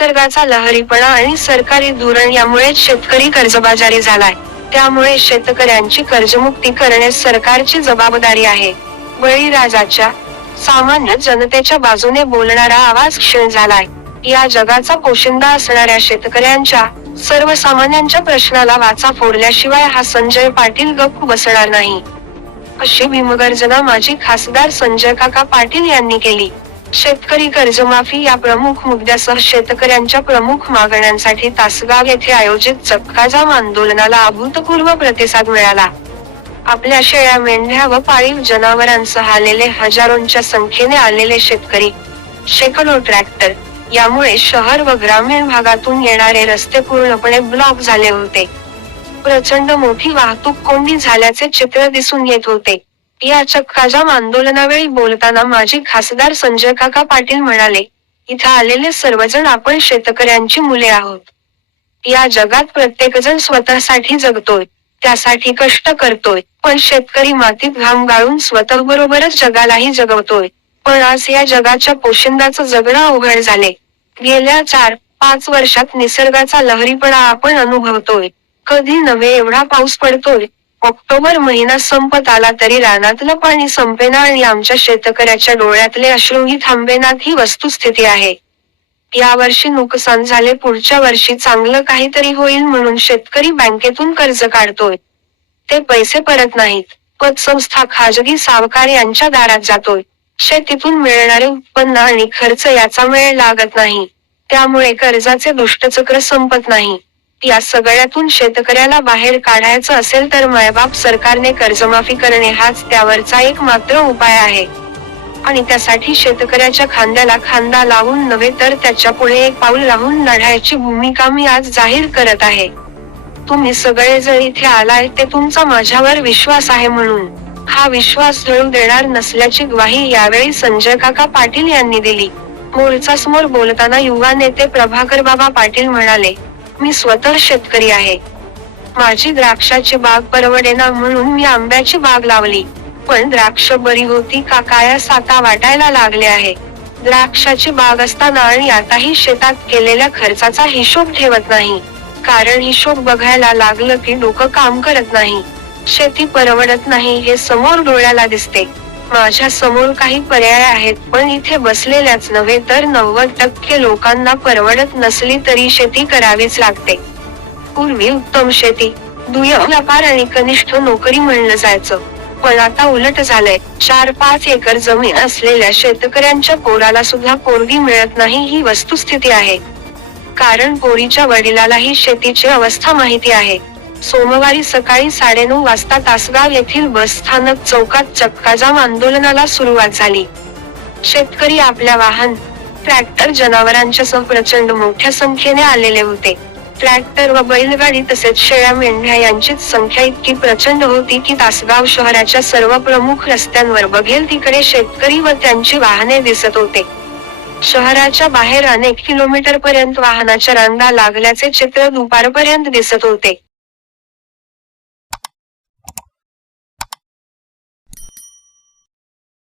निसर्गाचा लहरीपणा आणि सरकारी धोरण यामुळे शेतकरी कर्जबाजारी झालाय. त्यामुळे शेतकऱ्यांची कर्जमुक्ती करणे सरकारची जबाबदारी आहे. बळीराजाच्या सामान्य जनतेच्या बाजूने बोलणारा आवाज क्षीण झालाय. या जगाचा पोशिंदा असणाऱ्या शेतकऱ्यांच्या सर्वसामान्यांच्या प्रश्नाला वाचा फोडल्याशिवाय हा संजय पाटील गप्प बसणार नाही. अशी भीमगर्जना माजी खासदार संजय काका पाटील यांनी केली. शेतकरी कर्जमाफी या प्रमुख मुद्द्यासह शेतकऱ्यांच्या प्रमुख मागण्यांसाठी तासगाव येथे आयोजित चक्काजाम आंदोलनाला अभूतपूर्व प्रतिसाद मिळाला. आपल्या शेळ्या मेंढ्या व पाळीव जनावरांसह आलेले हजारोंच्या संख्येने आलेले शेतकरी शेकडो ट्रॅक्टर यामुळे शहर व ग्रामीण भागातून येणारे रस्ते पूर्णपणे ब्लॉक झाले होते. प्रचंड मोठी वाहतूक कोंडी झाल्याचे चित्र दिसून येत होते. या चक्काजाम आंदोलनावेळी बोलताना माजी खासदार संजय काका पाटील म्हणाले इथं आलेले सर्वजण आपण शेतकऱ्यांची मुले आहोत. या जगात प्रत्येकजण स्वतःसाठी जगतोय त्यासाठी कष्ट करतोय पण शेतकरी मातीत घाम गाळून स्वतः बरोबरच जगालाही जगवतोय. पण आज या जगाच्या पोशिंदाचं जगणं अवघड झाले. गेल्या चार पाच वर्षात निसर्गाचा लहरीपणा आपण अनुभवतोय. कधी नव्हे एवढा पाऊस पडतोय. ऑक्टोबर महिना संपत आला तरी रानातलं पाणी संपेना आणि आमच्या शेतकऱ्याच्या डोळ्यातले अश्रूही थांबेनात ही वस्तुस्थिती आहे. या वर्षी नुकसान झाले पुढच्या वर्षी चांगलं काहीतरी होईल म्हणून शेतकरी बँकेतून कर्ज काढतोय. ते पैसे परत नाहीत. पतसंस्था खाजगी सावकार यांच्या दारात जातोय. शेतीतून मिळणारे उत्पन्न आणि खर्च याचा मेळ लागत नाही. त्यामुळे कर्जाचे दुष्टचक्र संपत नाही. या सगळ्यातून शेतकऱ्याला बाहेर काढायचं असेल तर मायबाप सरकारने कर्जमाफी करणे हाच त्यावरचा एक मात्र उपाय आहे. आणि त्यासाठी शेतकऱ्याच्या खांद्याला खांदा लावून नव्हे तर त्याच्या पुढे एक पाऊल राहून लढायची भूमिका मी आज जाहीर करत आहे. तुम्ही सगळे जर इथे आलाय ते तुमचा माझ्यावर विश्वास आहे म्हणून. हा विश्वास जळू देणार नसल्याची ग्वाही यावेळी संजय काका पाटील यांनी दिली. मोर्चा समोर बोलताना युवा नेते प्रभाकर बाबा पाटील म्हणाले मी स्वतः शेतकरी आहे. माझी द्राक्षाची बाग परवडेना म्हणून मी आंब्याची बाग लावली. पण द्राक्ष बरी होती का काया साता वाटायला लागले आहे. द्राक्षाची बाग असताना आणि आताही शेतात केलेल्या खर्चाचा हिशोब ठेवत नाही. कारण हिशोब बघायला लागलं की डोकं काम करत नाही. शेती परवडत नाही हे समोर डोळ्याला दिसते. माझ्यासमोर काही पर्याय आहेत पण इथे बसलेल्याच नव्हे तर नव्वद टक्के लोकांना परवडत नसली तरी शेती करावीच लागते. पूर्वी उत्तम शेती दुय्यम व्यापार आणि कनिष्ठ नोकरी म्हणलं जायचं. पण आता उलट झालंय चार पाच एकर जमीन असलेल्या शेतकऱ्यांच्या पोराला सुद्धा पोरगी मिळत नाही ही वस्तुस्थिती आहे. कारण पोरीच्या वडिलालाही शेतीची अवस्था माहिती आहे. सोमवारी सकाळी साडेनऊ वाजता तासगाव येथील बस स्थानक चौकात चक्काजाम आंदोलनाला सुरुवात झाली. शेतकरी आपल्या वाहन ट्रॅक्टर जनावरांच्या सह प्रचंड मोठ्या संख्येने आलेले होते. ट्रॅक्टर व बैलगाडी तसेच शेळ्या मेंढ्या यांचीच संख्या इतकी प्रचंड होती की तासगाव शहराच्या सर्व प्रमुख रस्त्यांवर बघेल तिकडे शेतकरी व त्यांची वाहने दिसत होते. शहराच्या बाहेर अनेक किलोमीटर पर्यंत वाहनाच्या रांगा लागल्याचे चित्र दुपारपर्यंत दिसत होते.